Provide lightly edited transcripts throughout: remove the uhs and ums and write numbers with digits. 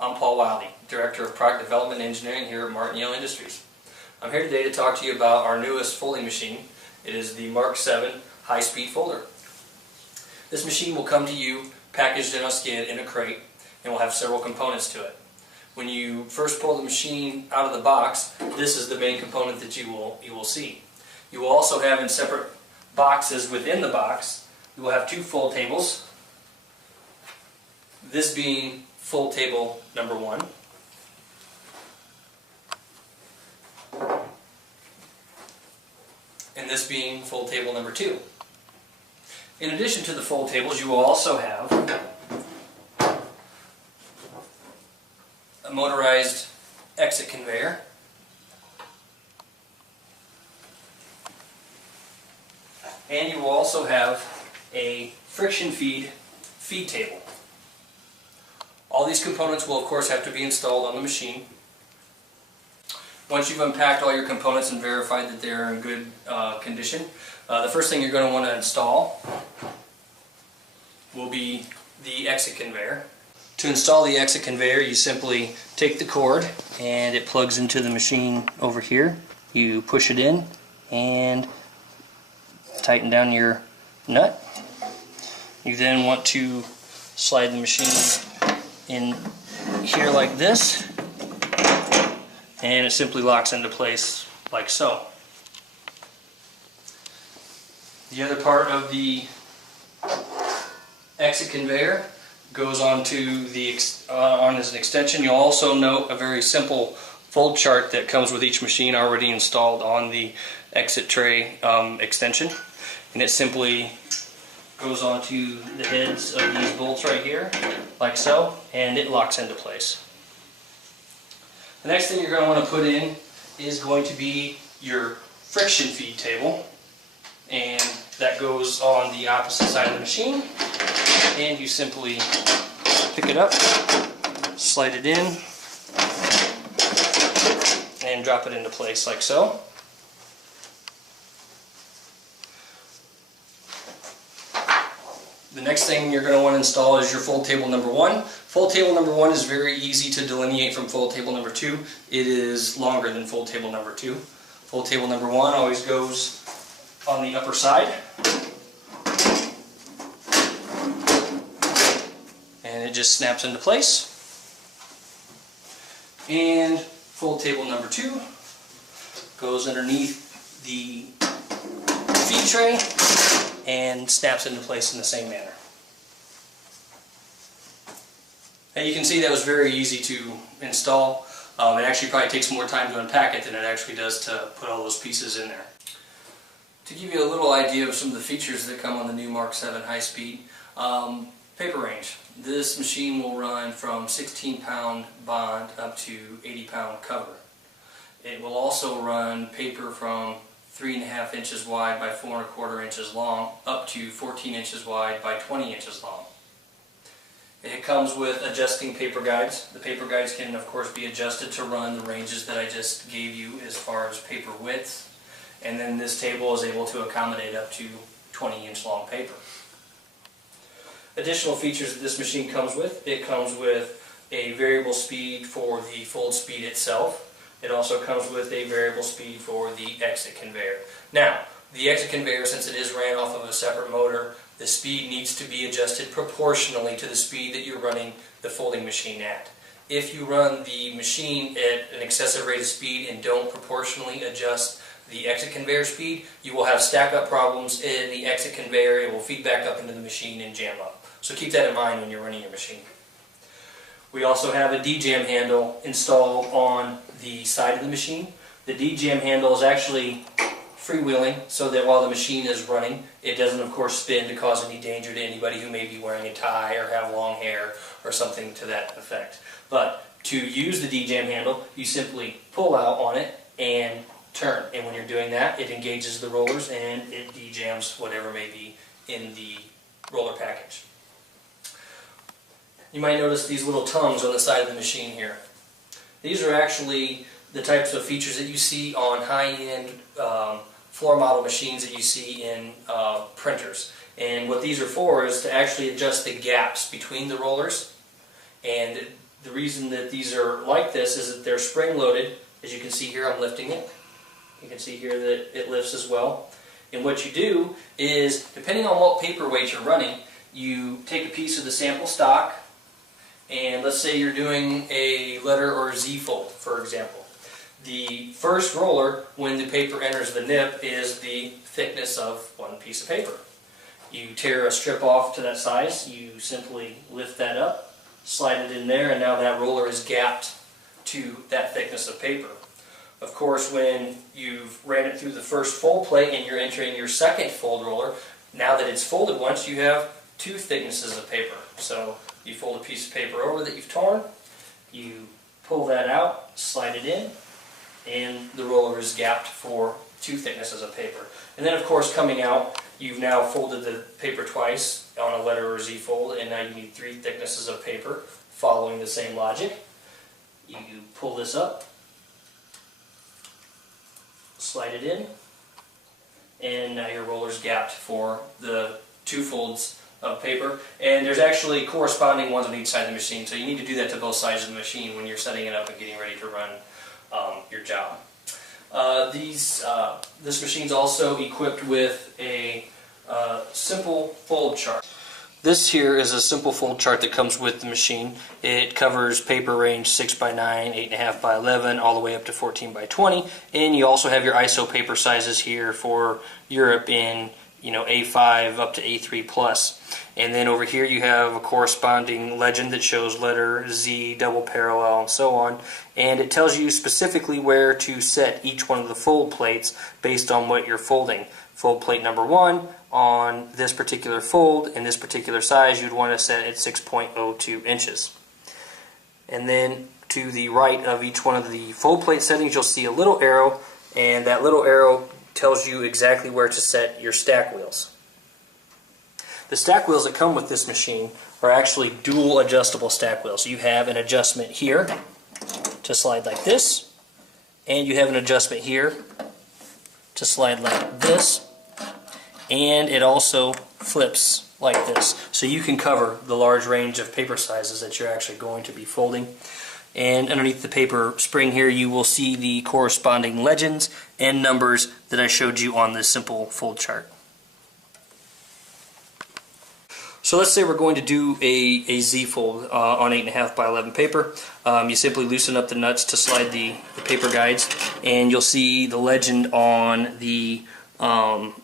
I'm Paul Wiley, Director of Product Development and Engineering here at Martin Yale Industries. I'm here today to talk to you about our newest folding machine. It is the Mark VII high-speed folder. This machine will come to you packaged in a skid in a crate and will have several components to it. When you first pull the machine out of the box, this is the main component that you will see. You will also have in separate boxes within the box, you will have two fold tables. This being fold table number 1. And this being fold table number 2. In addition to the fold tables, you will also have a motorized exit conveyor, and you will also have a friction feed table. All these components will of course have to be installed on the machine. Once you've unpacked all your components and verified that they're in good condition, the first thing you're going to want to install will be the exit conveyor. To install the exit conveyor, you simply take the cord and it plugs into the machine over here. You push it in and tighten down your nut. You then want to slide the machine in here like this, and it simply locks into place like so. The other part of the exit conveyor goes onto the on as an extension. You'll also note a very simple fold chart that comes with each machine already installed on the exit tray extension, and it simply goes onto the heads of these bolts right here, like so, and it locks into place. The next thing you're going to want to put in is going to be your friction feed table, and that goes on the opposite side of the machine, and you simply pick it up, slide it in, and drop it into place like so. The next thing you're going to want to install is your fold table number 1. Fold table number 1 is very easy to delineate from fold table number 2. It is longer than fold table number 2. Fold table number 1 always goes on the upper side, and it just snaps into place. And fold table number 2 goes underneath the feed tray and snaps into place in the same manner. And you can see that was very easy to install. It actually probably takes more time to unpack it than it actually does to put all those pieces in there. To give you a little idea of some of the features that come on the new Mark VII high speed, paper range. This machine will run from 16-pound bond up to 80-pound cover. It will also run paper from 3.5 inches wide by 4.25 inches long up to 14 inches wide by 20 inches long. It comes with adjusting paper guides. The paper guides can of course be adjusted to run the ranges that I just gave you as far as paper width, and then this table is able to accommodate up to 20-inch long paper. Additional features that this machine comes with: it comes with a variable speed for the fold speed itself. It also comes with a variable speed for the exit conveyor. Now, the exit conveyor, since it is ran off of a separate motor, the speed needs to be adjusted proportionally to the speed that you're running the folding machine at. If you run the machine at an excessive rate of speed and don't proportionally adjust the exit conveyor speed, you will have stack-up problems in the exit conveyor. It will feed back up into the machine and jam up. So keep that in mind when you're running your machine. We also have a D-jam handle installed on the side of the machine. The D-jam handle is actually freewheeling so that while the machine is running, it doesn't of course spin to cause any danger to anybody who may be wearing a tie or have long hair or something to that effect. But to use the D-jam handle, you simply pull out on it and turn. And when you're doing that, it engages the rollers and it D-jams whatever may be in the roller package. You might notice these little tongues on the side of the machine here. These are actually the types of features that you see on high-end floor model machines that you see in printers. And what these are for is to actually adjust the gaps between the rollers and the reason that these are like this is that they're spring loaded. As you can see here, I'm lifting it. You can see here that it lifts as well. And what you do is, depending on what paper weight you're running, you take a piece of the sample stock, and let's say you're doing a letter or Z fold, for example. The first roller, when the paper enters the nib, is the thickness of one piece of paper. You tear a strip off to that size, you simply lift that up, slide it in there, and now that roller is gapped to that thickness of paper. Of course, when you've ran it through the first fold plate and you're entering your second fold roller, now that it's folded once, you have two thicknesses of paper. So you fold a piece of paper over that you've torn, you pull that out, slide it in, and the roller is gapped for two thicknesses of paper. And then of course coming out, you've now folded the paper twice on a letter or Z fold, and now you need three thicknesses of paper following the same logic. You pull this up, slide it in, and now your roller's gapped for the two folds of paper. And there's actually corresponding ones on each side of the machine, so you need to do that to both sides of the machine when you're setting it up and getting ready to run your job. This machine's also equipped with a simple fold chart. This here is a simple fold chart that comes with the machine. It covers paper range 6 by 9, 8.5 by 11, all the way up to 14 by 20, and you also have your ISO paper sizes here for Europe in A5 up to A3 plus. And then over here you have a corresponding legend that shows letter Z, double parallel, and so on. And it tells you specifically where to set each one of the fold plates based on what you're folding. Fold plate number 1 on this particular fold in this particular size, you'd want to set at 6.02 inches. And then to the right of each one of the fold plate settings, you'll see a little arrow, and that little arrow tells you exactly where to set your stack wheels. The stack wheels that come with this machine are actually dual adjustable stack wheels. You have an adjustment here to slide like this, and you have an adjustment here to slide like this, and it also flips like this. So you can cover the large range of paper sizes that you're actually going to be folding. And underneath the paper spring here, you will see the corresponding legends and numbers that I showed you on this simple fold chart. So let's say we're going to do a Z fold on 8.5 by 11 paper. You simply loosen up the nuts to slide the paper guides, and you'll see the legend on the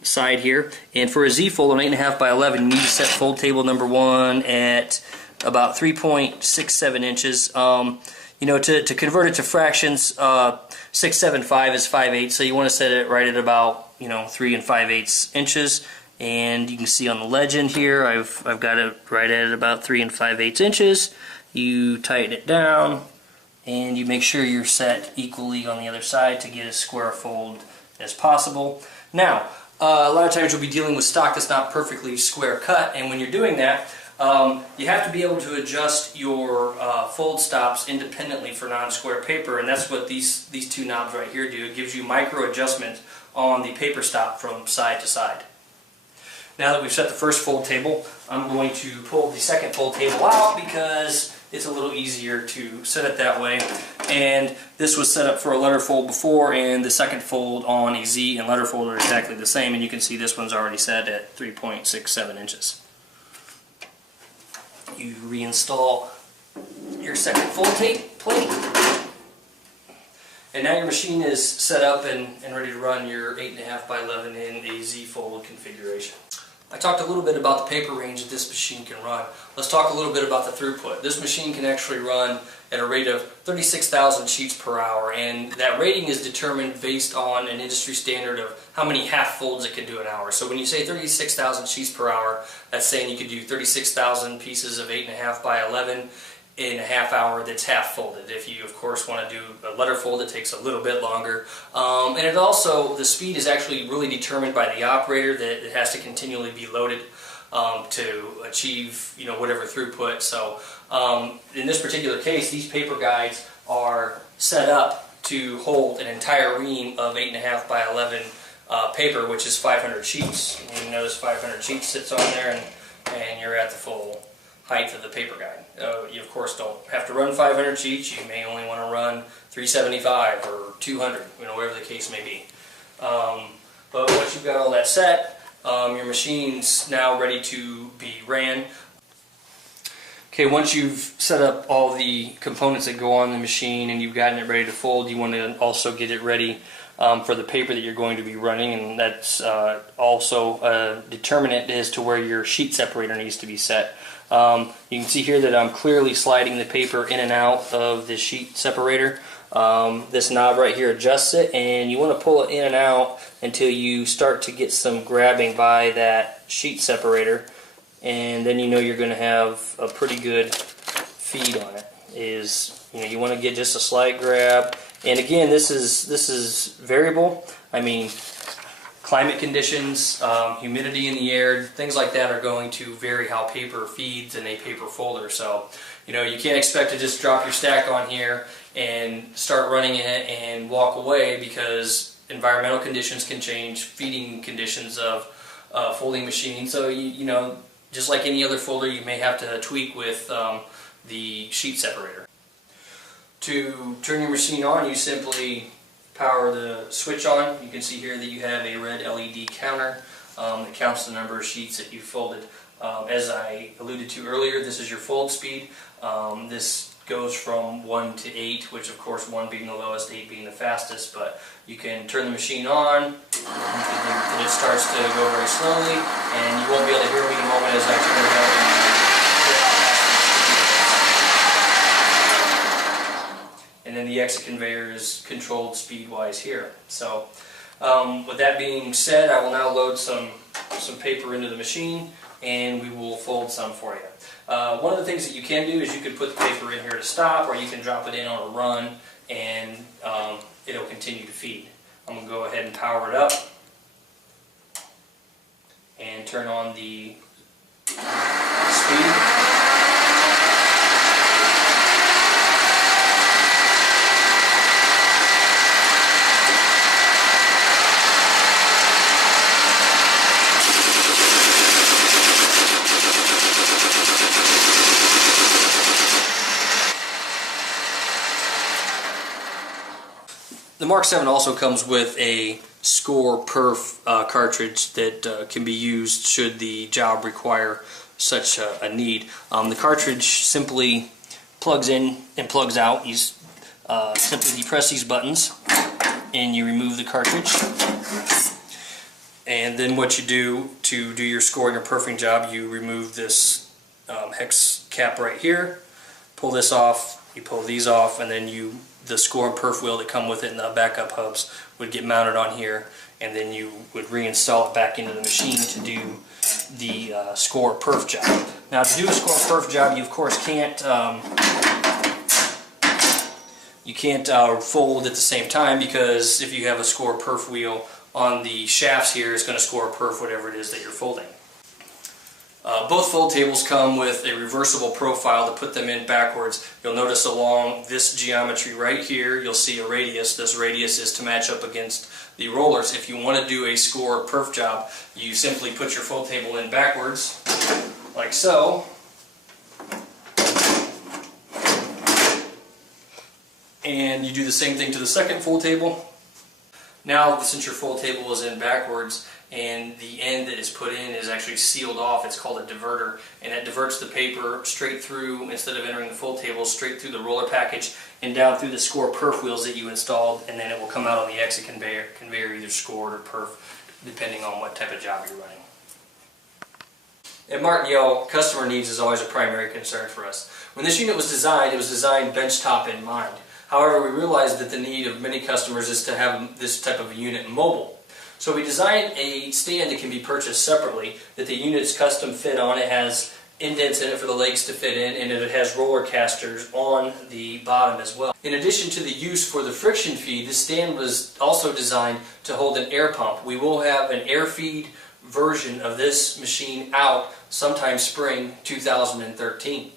side here. And for a Z fold on 8.5 by 11, you need to set fold table number 1 at about 3.67 inches. To convert it to fractions, 675 is 5/8, so you want to set it right at about 3 5/8 inches. And you can see on the legend here, I've got it right at about 3 5/8 inches. You tighten it down, and you make sure you're set equally on the other side to get as square a fold as possible. Now, a lot of times you'll be dealing with stock that's not perfectly square cut, and when you're doing that, you have to be able to adjust your fold stops independently for non-square paper, and that's what these two knobs right here do. It gives you micro adjustment on the paper stop from side to side. Now that we've set the first fold table, I'm going to pull the second fold table out because it's a little easier to set it that way. And this was set up for a letter fold before, and the second fold on a Z and letter fold are exactly the same, and you can see this one's already set at 3.67 inches. You reinstall your second fold plate, and now your machine is set up and ready to run your 8.5 by 11 in a Z fold configuration. I talked a little bit about the paper range that this machine can run. Let's talk a little bit about the throughput. This machine can actually run at a rate of 36,000 sheets per hour, and that rating is determined based on an industry standard of how many half folds it can do an hour. So when you say 36,000 sheets per hour, that's saying you could do 36,000 pieces of 8.5 by 11 in a half hour that's half folded. If you of course want to do a letter fold, it takes a little bit longer. And it also, the speed is actually really determined by the operator, that it has to continually be loaded to achieve whatever throughput. So in this particular case, these paper guides are set up to hold an entire ream of 8.5 by 11 paper, which is 500 sheets. And you notice 500 sheets sits on there, and you're at the height of the paper guide. You of course don't have to run 500 sheets. You may only want to run 375 or 200, whatever the case may be. But once you've got all that set, your machine's now ready to be ran. Okay, once you've set up all the components that go on the machine and you've gotten it ready to fold, you want to also get it ready for the paper that you're going to be running, and that's also a determinant as to where your sheet separator needs to be set. You can see here that I'm clearly sliding the paper in and out of the sheet separator. This knob right here adjusts it, and you want to pull it in and out until you start to get some grabbing by that sheet separator, and then you know you're going to have a pretty good feed on it. You want to get just a slight grab, and again, this is variable. I mean, climate conditions, humidity in the air, things like that are going to vary how paper feeds in a paper folder. So, you can't expect to just drop your stack on here and start running it and walk away, because environmental conditions can change, feeding conditions of folding machines. So, just like any other folder, you may have to tweak with the sheet separator. To turn your machine on, you simply power the switch on. You can see here that you have a red LED counter that counts the number of sheets that you've folded. As I alluded to earlier, this is your fold speed. This goes from 1 to 8, which of course 1 being the lowest, 8 being the fastest, but you can turn the machine on, and it starts to go very slowly, and you won't be able to hear me in a moment as I turn it on. And then the exit conveyor is controlled speed-wise here. So, with that being said, I will now load some paper into the machine, and we will fold some for you. One of the things that you can do is you could put the paper in here to stop, or you can drop it in on a run, and it'll continue to feed. I'm going to go ahead and power it up and turn on the speed. The Mark VII also comes with a score perf cartridge that can be used should the job require such a need. The cartridge simply plugs in and plugs out. You simply depress these buttons and you remove the cartridge. And then what you do to do your scoring or perfing job, you remove this hex cap right here, pull this off, you pull these off, and then the score and perf wheel that come with it and the backup hubs would get mounted on here, and then you would reinstall it back into the machine to do the score or perf job. Now, to do a score or perf job, you of course can't fold at the same time, because if you have a score or perf wheel on the shafts here, it's going to score or perf whatever it is that you're folding. Both fold tables come with a reversible profile to put them in backwards. You'll notice along this geometry right here, you'll see a radius. This radius is to match up against the rollers. If you want to do a score or perf job, you simply put your fold table in backwards, like so. And you do the same thing to the second fold table. Now, since your fold table is in backwards, and the end that is put in is actually sealed off, it's called a diverter, and it diverts the paper straight through, instead of entering the fold table, straight through the roller package and down through the score perf wheels that you installed, and then it will come out on the exit conveyor either scored or perf, depending on what type of job you're running. At Martin Yale, customer needs is always a primary concern for us. When this unit was designed, it was designed benchtop in mind. However, we realized that the need of many customers is to have this type of unit mobile. So we designed a stand that can be purchased separately, that the unit's custom fit on. It has indents in it for the legs to fit in, and it has roller casters on the bottom as well. In addition to the use for the friction feed, this stand was also designed to hold an air pump. We will have an air feed version of this machine out sometime spring 2013.